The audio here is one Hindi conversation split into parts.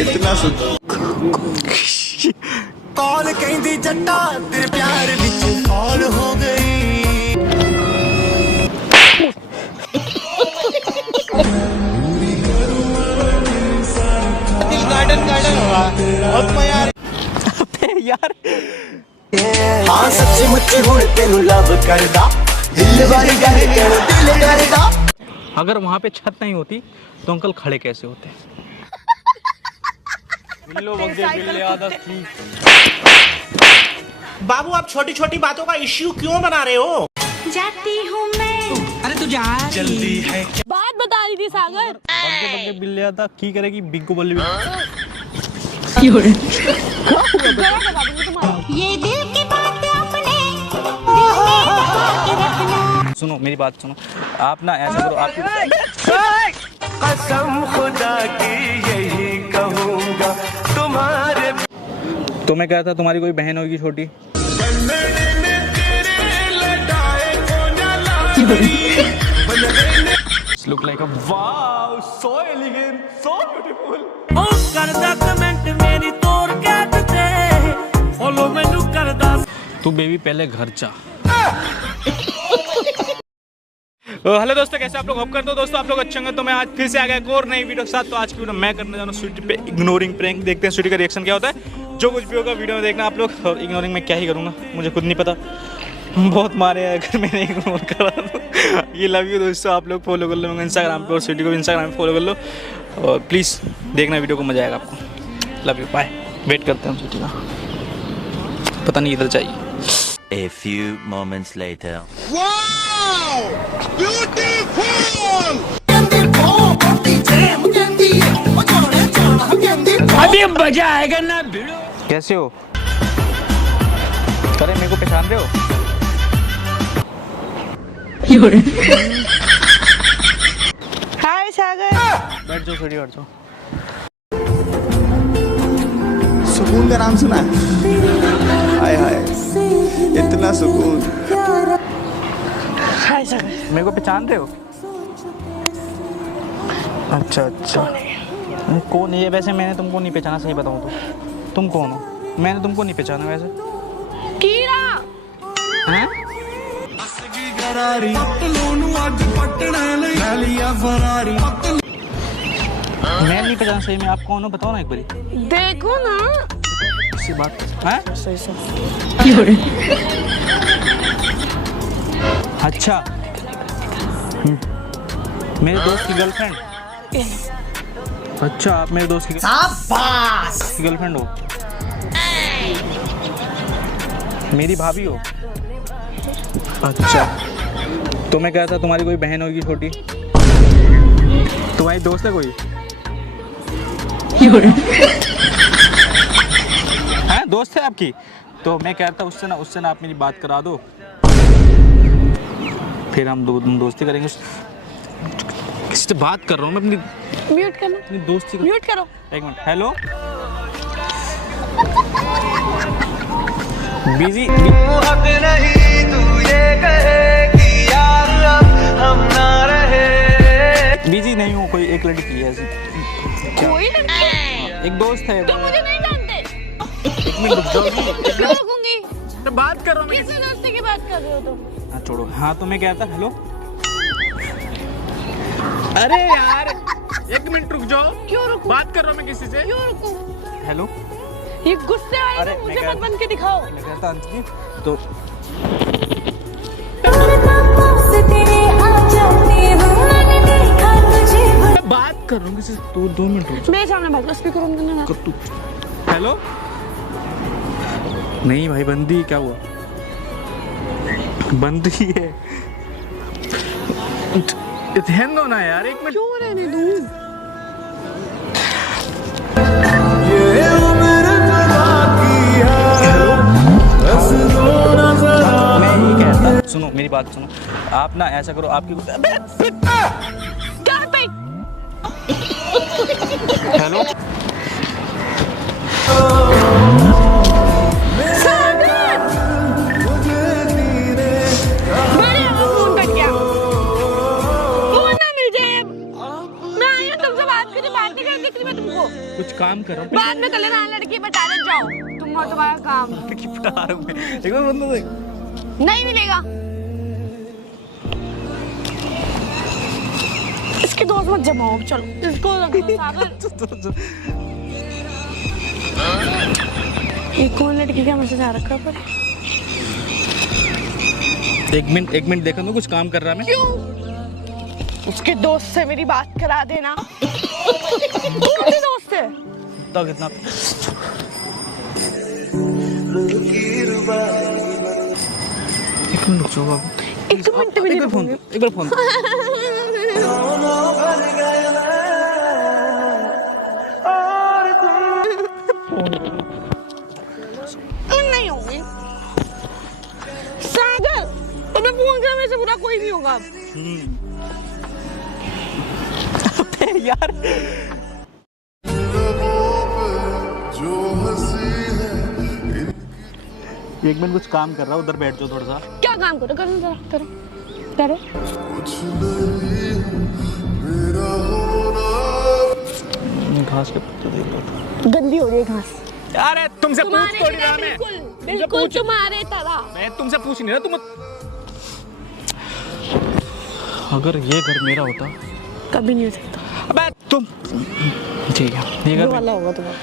इतना सुकून कौन कहती जट्टा तेरे प्यार विच फॉल हो गई। गार्डन होगा बहुत मजा यार। हाँ सच्ची मुच्ची हुण तेनू लव करदा दिल वाली गल कर दिल करदा। अगर वहाँ पे छत नहीं होती तो अंकल खड़े कैसे होते? बाबू आप छोटी छोटी बातों का इश्यू क्यों बना रहे हो? जाती हूँ मैं। अरे तू जा जल्दी है बात बता रही थी सागर। बग्गे बिल्ले आता की करेगी बिग्गू बल्ली। ये दिल की बात अपने दिल में दबा के रखना। सुनो मेरी बात सुनो, आप ना ऐसा करो, आप कसम खुदा की यही कहूँगा तुम्हारे। तो मैं कहा था तुम्हारी कोई बहन होगी छोटी। Look like a wow, so elegant, so beautiful. ओ करदा कमेंट मेरी तोर कैट ते फॉलो मैनू करदा। तू बेबी पहले घर जा। हेलो दोस्तों, कैसे आप लोग? होप करते हो दोस्तों आप लोग अच्छे होंगे। तो मैं आज फिर से आ गया एक और नई वीडियो के साथ। तो आज की वीडियो मैं करने जा रहा हूँ स्वीटी पे इग्नोरिंग प्रैंक। देखते हैं स्वीटी का रिएक्शन क्या होता है। जो कुछ भी होगा वीडियो में देखना आप लोग। और इग्नोरिंग में क्या ही करूँगा मुझे खुद नहीं पता। बहुत मारे हैं अगर मैंने इग्नोर करा तो। ये लव यू दोस्तों, आप लोग फॉलो कर लो मेरे इंस्टाग्राम पे और स्वीटी को भी इंस्टाग्राम पे फॉलो कर लो। और प्लीज़ देखना वीडियो को, मजा आएगा आपको। Love you, bye. वेट करते हैं स्वीटी का, पता नहीं इधर चाहिए। A few moments later. Wow! Beautiful! अभी मजा आएगा ना भिड़ो। कैसे हो? अरे मेरे को पहचान रहे हो? हाय सागर। बैठ जाओ थोड़ी, बैठ जाओ। सुकून का नाम सुना है? हाय हाय इतना सुकून। हाय सागर। मेरे को पहचान रहे हो? अच्छा अच्छा, कौन है ये? वैसे मैंने तुमको नहीं पहचाना, सही बताऊँ तो। तुम कौन हो? मैंने तुमको नहीं पहचाना वैसे। कीड़ा। हैं? मैं नहीं पहचाना सही में। आप कौन हो बताओ ना एक बारी। देखो ना। इसी बात है। अच्छा, मेरे दोस्त की गर्लफ्रेंड। अच्छा, आप मेरे दोस्त की गर्लफ्रेंड हो? मेरी भाभी हो? अच्छा, तो मैं कहा था तुम्हारी कोई बहन होगी छोटी। तुम्हारी दोस्त है कोई? है दोस्त है आपकी? तो मैं कहता उससे ना आप मेरी बात करा दो, फिर हम दोस्ती करेंगे। किसी से बात कर रहा हूँ मैं अपनी। म्यूट करना। अपनी दोस्ती म्यूट करो। एक मिनट। हेलो, बिजी बिजी नहीं हूँ। कोई एक लड़की है ऐसी। कोई लड़की? एक दोस्त है। तुम मुझे नहीं जानते। एक मिनट रुक जाओगी? क्यों रुकूंगी? तो बात कर रहा हूँ मैं। किस दोस्ती की बात कर रहे हो तुम? हाँ छोड़ो। हाँ तो मैं कहता हेलो। अरे यार एक मिनट रुक जाओ। क्यों रुकूं? बात कर रहा हूँ मैं किसी से। क्यों रुकूं? हेलो। ये गुस्से वाले अरे, तुम मैं मुझे कह- मत बन के दिखाओ। मैं कहता अंजलि तो मैं बात कर रहा हूँ किसी से। तो 2 मिनट रुक मेरे सामने बात करो। स्पीकर ऑन करना ना। कर तू। हेलो। नहीं भाई बंदी। क्या हुआ? बंदी है। ध्यान दो ना यार, एक मिनट। क्यों रहने दूं? मैं ये कहता, सुनो मेरी बात सुनो। आप ना ऐसा करो, आपकी हेलो। बात करें, बात नहीं कर दिख रही मैं तुमको। कुछ काम करो। बाद में कर लेना, लड़की बता दे जाओ तुम और तुम्हारा काम। लड़की पटा रहा हूँ मैं। एक बार बंद देख। नहीं मिलेगा। इसके दोस्त मत जमाओ, चलो इसको रखो सागर। ये कौन लड़की का मैसेज आ रखा पर? एक मिनट देखा तो कुछ काम कर रहा मैं। क्यों? उसके दोस्त से मेरी बात करा देना। कौन सी दोस्त है? तो कितना? एक मिनट रुक जाओ बाबू। एक मिनट में एक बार फोन। नहीं होगी सागर, तुम्हें फोन करने से बुरा कोई नहीं होगा। यार एक मिनट कुछ काम कर रहा हूँ, उधर बैठ जाओ थोड़ा सा। क्या काम करो? करो जरा, करो। घास के पत्ते देख लो। गंदी हो रही है घास। यार तुमसे पूछ थोड़ी रहा मैं। बिल्कुल तुम्हारे तरह। मैं तुमसे पूछ नहीं रहा तुम। अगर ये घर मेरा होता कभी नहीं हो सकता। अबे तुम ठीक है, ये घर वाला होगा तुम्हारा।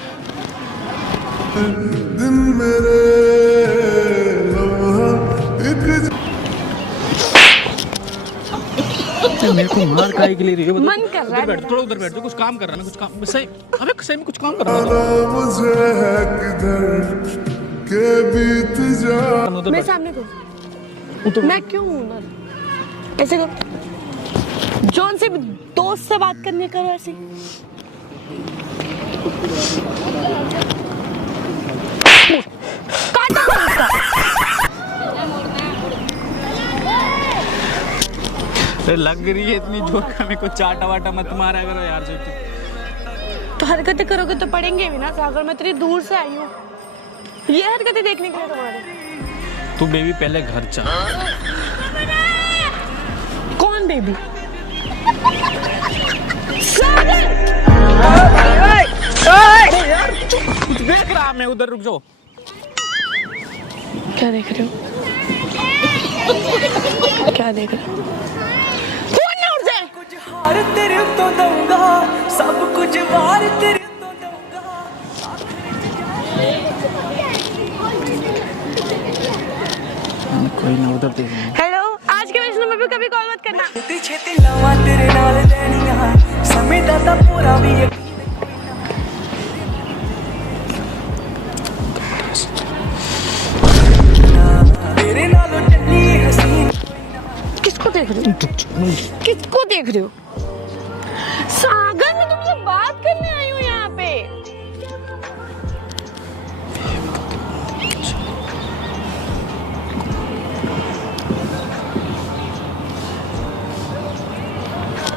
मेरे को मार काहे के लिए रही है? मन कर रहा है बैठ, थोड़ा उधर बैठ जाओ। कुछ काम कर रहा है मैं, कुछ काम सही। अबे सही में कुछ काम कर रहा हूँ। मैं सामने को मैं क्यों हूँ उधर? ऐसे करो, जॉन से दोस्त से बात करने करो ऐसे। काटो उसका। लग रही है इतनी जोर का, मेरे को चाटा वाटा मत मारा करो यार। तो हरकतें करोगे तो पढ़ेंगे भी ना सागर। मैं तेरी दूर से आई हूँ ये हरकतें देखने के लिए तुम्हारे। तू बेबी पहले घर जा। कौन बेबी? कुछ देख रहा मैं, उधर रुक जाओ। क्या देख रहे हो? क्या देख रहे हो? कौन ना उठ जाए? कुछ हार तेरे तो दूंगा, सब कुछ वार तेरे तो दूंगा। कोई ना, उधर देख। हेलो, आज के वैष्णो में भी कभी कॉल मत करना। छेती छेती लावा तेरे नाल देनिया, समय दा पूरा भी यकीन। तेरे नालों चन्नी हसीन। किसको देख रहे हो? किसको देख रहे हो? सागर, मैं तुमसे बात करने आई हूँ यहाँ पे।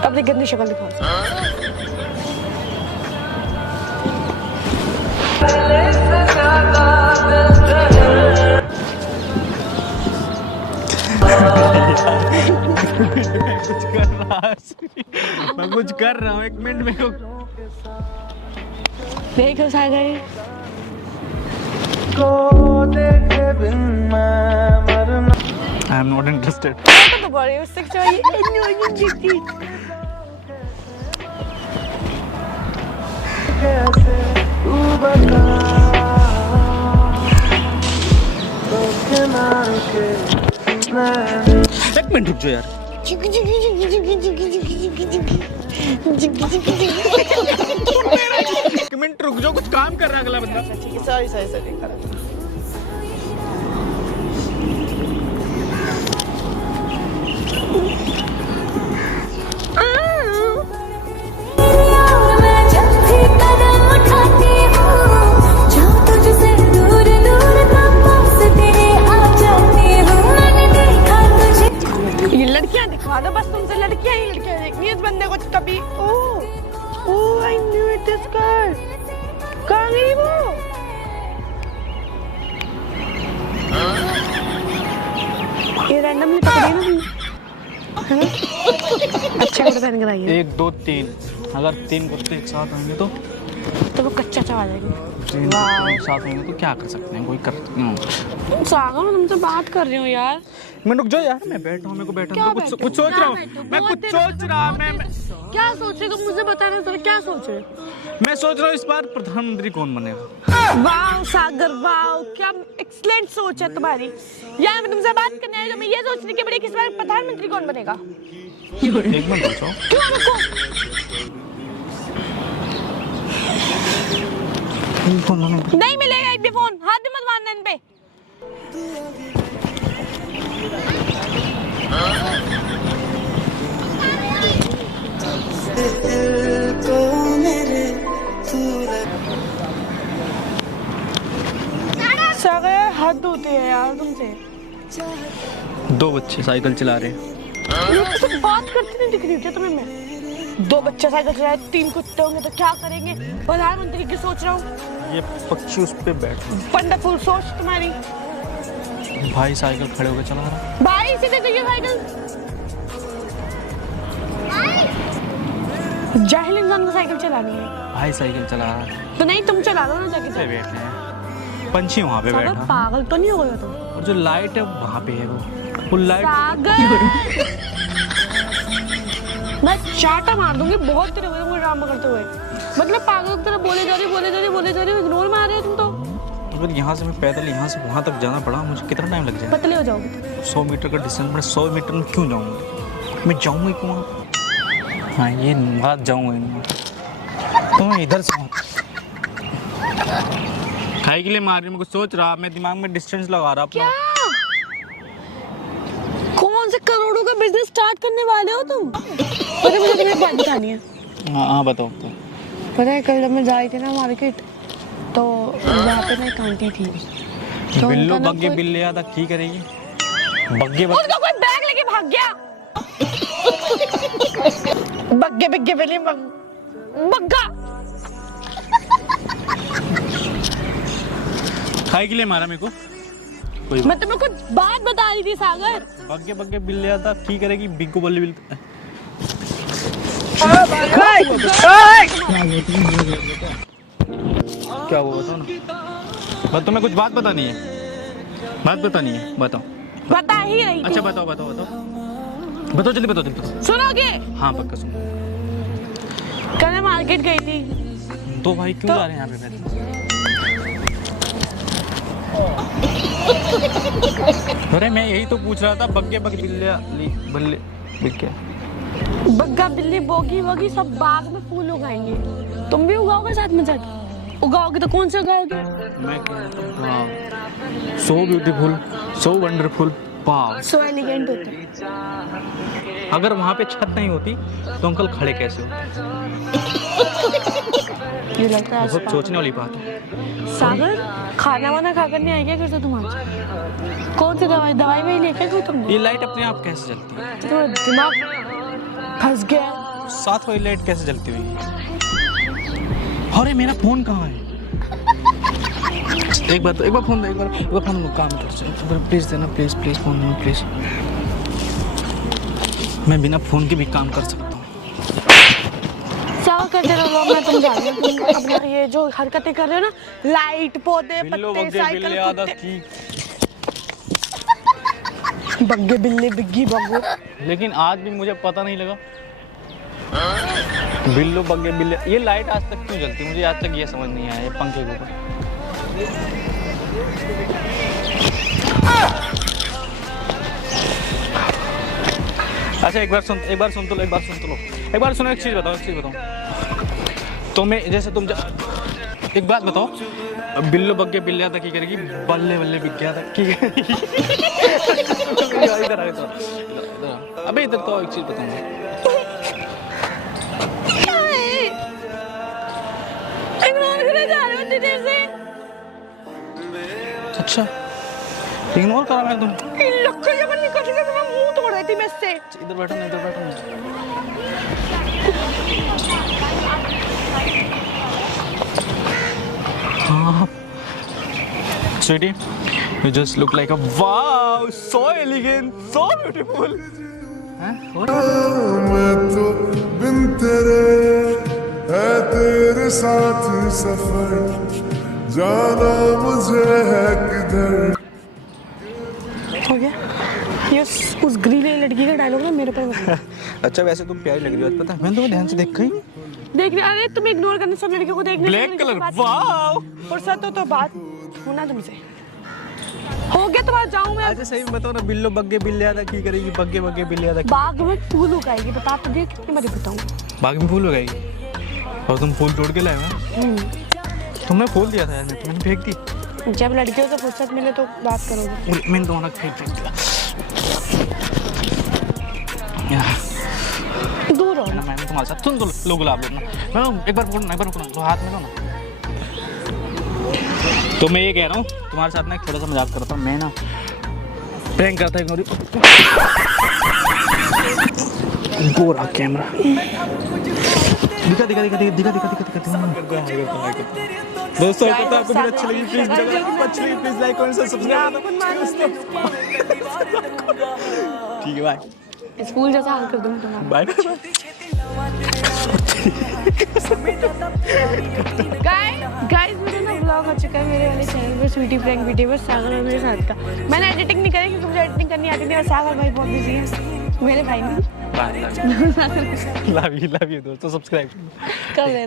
अपनी गंदी शक्ल दिखाओ। मैं कुछ कर रहा हूँ, एक मिनट में को। देखो सागर, आई एम नॉट इंटरेस्टेड। तो बड़े उससे चाहिए। एक मिनट रुक जाओ यार। एक मिनट रुक जाओ, कुछ काम कर रहा है अगला बंदा। सॉरी। ये लड़कियां दिखा दो बस, तुमसे लड़कियां ही लड़कियां देखनी है इस बंदे को कभी। Oh I knew it this girl. कहाँ गई वो? ये रैंडमली पकड़ी ना, है ना? अच्छे कपड़े पहन कर आई है। 1 2 3 अगर 3 कुत्ते एक साथ होंगे तो तो वो कच्चा चबा जाएगी। 3 कुत्ते एक साथ होंगे तो क्या कर सकते हैं, कोई कर सागर मैं तुमसे बात कर रही हूँ यार। मैं रुक जाओ यार, मैं बैठा हूँ, मेरे को बैठा क्या हूँ, बैठे? कुछ सोच रहा हूँ क्या बैठे? मैं, बहुत कुछ देर सोच रहा मैं क्या सोच रहे हो मुझे बताना जरा, क्या सोच रहे हो? मैं सोच रहा हूँ इस बार प्रधानमंत्री कौन बनेगा। वाह सागर वाह, क्या एक्सीलेंट सोच है तुम्हारी यार। मैं तुमसे बात करने आई तो मैं ये सोच रही कि बड़े किस बार प्रधानमंत्री कौन बनेगा। एक मिनट पूछो, क्यों रुको? नहीं मिलेगा एक भी फोन, हाथ भी मत मारना इन पे। सागर हद होती है यार तुमसे। 2 बच्चे साइकिल चला रहे हैं। तुम बात करती नहीं दिख रही क्या तुम्हें मैं? 2 बच्चे साइकिल चला रहे, 3 कुत्ते होंगे तो क्या करेंगे? प्रधानमंत्री की सोच रहा हूँ। ये पक्षी उस पे बैठ, वंडरफुल सोच तुम्हारी। भाई साइकिल खड़े होकर चला रहा। भाई सीधे तो ये साइकिल जाहिल इंसान को साइकिल चलानी है। भाई साइकिल चला रहा तो नहीं तुम चला लो ना जाके। पे बैठे हैं, पंछी वहाँ पे सागर बैठा, पागल तो नहीं हो गया तुम? और जो लाइट है वहाँ पे है, वो लाइट। सागर मैं चाटा मार दूंगी बहुत तेरे हुए ड्रामा करते हुए। मतलब पागल की तरह बोले जा रही हो, इग्नोर मार रहे हो तुम तो। अगर यहाँ से मैं पैदल यहाँ से वहाँ तक जाना पड़ा मुझे कितना टाइम लग जाए? पतले हो जाओगे। 100 मीटर का डिस्टेंस, मैं 100 मीटर में क्यों जाऊँगा? मैं जाऊँगा क्यों? हाँ ये बात जाऊँगा तो मैं इधर से खाई के लिए मार रही, मैं कुछ सोच रहा, मैं दिमाग में डिस्टेंस लगा रहा अपना। कौन से करोड़ों का बिजनेस स्टार्ट करने वाले हो तुम? पता मुझे तुम्हें बात बतानी है। हाँ बताओ। पता है कल जब मैं जा रही थी ना मार्केट तो वहाँ पे ना एक आंटी थी तो बिल्लो उनका ना बग्गे कोई- बिल्ले आधा की करेगी बग्गे उनका कोई बैग लेके भाग गया। बग्गे बिग्गे बिल्ली बग्गा खाई के लिए मारा मेरे को। कोई मैं तुम्हें कुछ बात बता रही थी सागर। बग्गे बग्गे बिल्ले आधा की करेगी बिग्गू बल्ले बिल्ले। क्या हुआ बताओ ना। बस तुम्हें कुछ बात बतानी है, बात बतानी है, बताओ। बता ही रही अच्छा थी। बताओ जल्दी बताओ। सुनोगे? हाँ पक्का सुन। कल मैं मार्केट गई थी। 2 भाई क्यों जा रहे हैं यहाँ पे पैदल? अरे मैं यही तो पूछ रहा था, बग्गे बग्गे बिल्ले बल्ले बिल्ले। बग्गा बिल्ली बोगी वोगी सब बाग में फूल उगाएंगे। तुम भी उगाओगे साथ में जाके? उगाओगे तो कौन से उगाओगे? मैं सो ब्यूटीफुल, सो वंडरफुल, वाव। सो एलिगेंट होते हैं। अगर वहाँ पे छत नहीं होती तो अंकल खड़े कैसे होते? ये लगता है बहुत सोचने वाली बात है। सागर खाना वाना खाकर नहीं आई क्या घर से तुम आज? कौन सी दवाई वही लेके गई तुमने? ये लाइट अपने आप कैसे जलती है? तुम्हारा दिमाग फंस गया। साथ वाली लाइट कैसे जलती हुई? अरे मेरा फोन कहाँ है? एक बार फोन दे, एक बार फोन काम कर, प्लीज देना, प्लीज फोन देना प्लीज। मैं बिना फोन के भी काम कर सकता हूँ। क्या करते रहो, मैं तुम जा रही हो। तुम अपना ये जो हरकतें कर रहे हो ना, लाइट पौधे पत्ते साइकिल कुत्ते। बग्गे बिल्ले बिग्गी बग्गो। लेकिन आज भी मुझे पता नहीं लगा बिल्लो बग्गे बिल्ले, ये लाइट आज तक क्यों जलती? मुझे आज तक ये समझ नहीं आया, ये पंखे के ऊपर। अच्छा एक बार सुनो, एक बार सुनो, एक चीज बताओ। तो मैं जैसे एक बात बताओ, बिल्लो बग्गे बिल्ले आधा की करेगी, बल्ले बल्ले बिग गया था की करेगी। इधर अबे इधर तो एक चीज बताऊंगा। अच्छा इग्नोर करा मैं तुम? मुंह तोड़ रही थी मैं इससे। इधर बैठो ना, इधर बैठो ना। हाँ Sweety, you just look like a wow, so elegant, so beautiful. मैं तो बिन तेरे तेरे साथ सफर जाना मुझे है किधर। हो गया ये उस ग्रीले लड़की का डायलॉग ना मेरे पर अच्छा वैसे तुम प्यारी लग रही हो, पता है मैंने तुम्हें ध्यान से देखा ही नहीं। देख रहे अरे तुम इग्नोर करने सब लड़कियों को देखने ब्लैक कलर वाओ। फुर्सत हो तो बात होना तुमसे हो गया तो बात जाऊं मैं। अच्छा सही में बताओ ना, बिल्लो बग्गे बिल्ले आदा की करेगी, बग्गे बग्गे बिल्ले आदा बाग में फूल उगाएगी, बता तुझे कितनी बारी बताऊं। बाग में फूल उगाएगी और तुम फूल तोड़ के लाए हो। तुमने फूल दिया था यार, मैंने फेंक दी। जब लड़कियों से फुर्सत मिले तो बात करोगे। मैंने दोनों फेंक दिया। दूर रहो ना। मैं तुम्हारे साथ सुन तो लो गुलाब लो ना, एक बार पकड़ो ना, एक बार पकड़ो तो हाथ में लो ना। तो मैं ये कह रहा हूँ तुम्हारे साथ ना एक थोड़ा सा मजाक करता हूँ मैं ना, प्रैंक करता है गोरा कैमरा दिखा दिखा दिखा दिखा दिखा दिखा दिखा दिखा। दोस्तों अगर आपको वीडियो अच्छी लगी please please like comment subscribe. ठीक है बाय। स्कूल जैसा हाल कर दूंगी तुम्हारा। बाय गाइस मेरा ना ब्लॉग हो चुका है मेरे वाले चैनल पर स्वीटी प्रैंक वीडियो बस सागर और मेरे साथ का। मैंने एडिटिंग नहीं करी क्योंकि मुझे एडिटिंग करनी आती नहीं और सागर भाई बहुत बिजी है मेरे भाई नहीं। लव यू दोस्तों, सब्सक्राइब कर